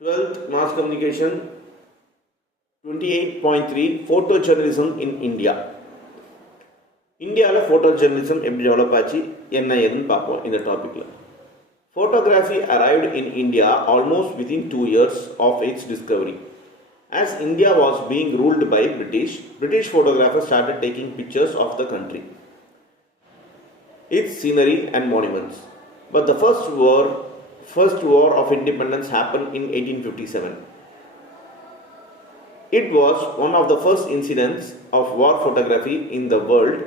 12th Mass Communication 28.3 Photojournalism in India. இந்தியாவில் photo journalism எப்படி develop ஆச்சு என்ன ஏதுன்னு பார்ப்போம் இந்த டாப்பிக்கில். Photography arrived in India almost within 2 years of its discovery. As India was being ruled by British photographers started taking pictures of the country, its scenery and monuments. But the first war of independence happened in 1857. It was one of the first incidents of war photography in the world,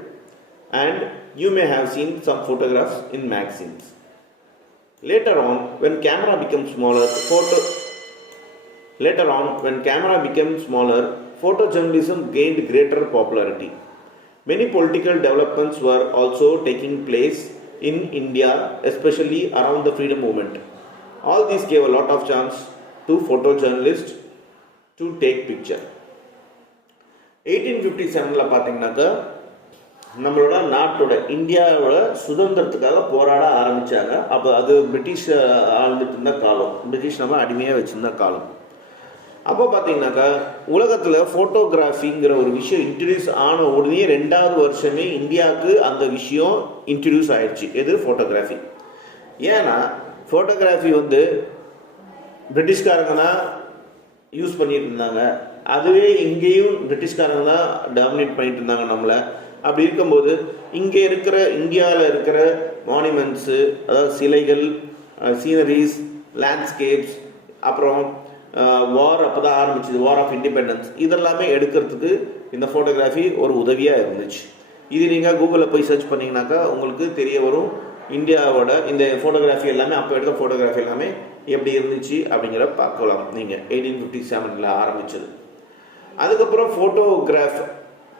and you may have seen some photographs in magazines. Later on, when camera became smaller, photojournalism gained greater popularity. Many political developments were also taking place in India, especially around the freedom movement. All this gave a lot of chance to photojournalists to take picture. 1857 பார்த்தீங்கன்னாக்கா நம்மளோட நாட்டோட இந்தியாவோட சுதந்திரத்துக்காக போராட ஆரம்பித்தாங்க. அப்போ அது British ஆழ்ந்துட்டு இருந்த காலம், பிரிட்டிஷ் நம்ம அடிமையாக வச்சுருந்த காலம். அப்போ பார்த்தீங்கன்னாக்கா உலகத்தில் ஃபோட்டோகிராஃபிங்கிற ஒரு விஷயம் இன்ட்ரடியூஸ் ஆன உடனே 2வது வருஷமே இந்தியாவுக்கு அந்த விஷயம் இன்ட்ரடியூஸ் ஆயிடுச்சு. எது? ஃபோட்டோகிராஃபி. ஏன்னா ஃபோட்டோகிராஃபி பிரிட்டிஷ்காரங்க தான் யூஸ் பண்ணிட்டு இருந்தாங்க. அதுவே இங்கேயும் பிரிட்டிஷ்காரங்க தான் டாமினேட் பண்ணிட்டு இருந்தாங்க நம்மளை. அப்படி இருக்கும்போது இங்கே இருக்கிற இந்தியாவில் இருக்கிற மானுமெண்ட்ஸு, அதாவது சிலைகள், சீனரிஸ், லேண்ட்ஸ்கேப்ஸ், அப்புறம் வார் அப்போ தான் ஆரம்பிச்சது, வார் ஆஃப் இண்டிபெண்டன்ஸ், இதெல்லாமே எடுக்கிறதுக்கு இந்த ஃபோட்டோகிராஃபி ஒரு உதவியாக இருந்துச்சு. இது நீங்கள் கூகுளில் போய் சர்ச் பண்ணிங்கனாக்கா உங்களுக்கு தெரிய வரும். இந்தியாவோட இந்த ஃபோட்டோகிராஃபி எல்லாமே, அப்போ எடுத்த ஃபோட்டோகிராஃபி எல்லாமே எப்படி இருந்துச்சு அப்படிங்கிற பார்க்கலாம். நீங்கள் 1857 ஆரம்பிச்சது. அதுக்கப்புறம் ஃபோட்டோகிராஃப்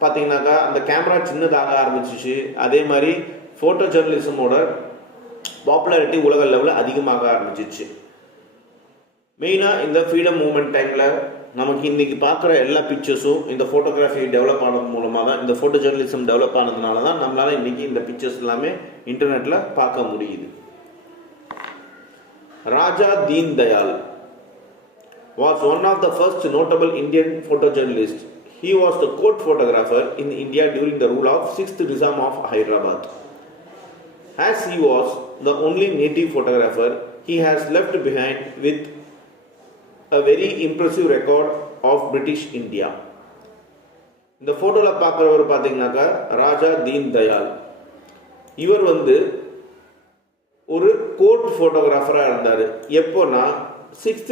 பார்த்தீங்கன்னாக்கா அந்த கேமரா சின்னதாக ஆரம்பிச்சிச்சு. அதே மாதிரி ஃபோட்டோ ஜேர்னலிசமோட பாப்புலாரிட்டி உலக லெவலில் அதிகமாக ஆரம்பிச்சிச்சு. மெயினாக இந்த ஃப்ரீடம் மூவ்மெண்ட் டைமில் நமக்கு இன்றைக்கி பார்க்குற எல்லா பிக்சர்ஸும் இந்த ஃபோட்டோகிராஃபி டெவலப் ஆனது மூலமாக தான், இந்த ஃபோட்டோ ஜேர்னலிசம் டெவலப் ஆனதுனால தான் நம்மளால் இன்றைக்கி இந்த பிக்சர்ஸ் எல்லாமே இன்டர்நெட்டில் பார்க்க முடியுது. ராஜா Deen Dayal was one of the first notable Indian photojournalists. He was the court photographer in India during the rule of 6th Nizam of Hyderabad. As he was the only native photographer, he has left behind with a very impressive record of British India. இந்த ஃபோட்டோவில் பார்க்குறவர் பார்த்தீங்கன்னாக்கா ராஜா தீன் தயாள். இவர் ஒரு court ஃபோட்டோகிராஃபராக இருந்தார். எப்போனா 6th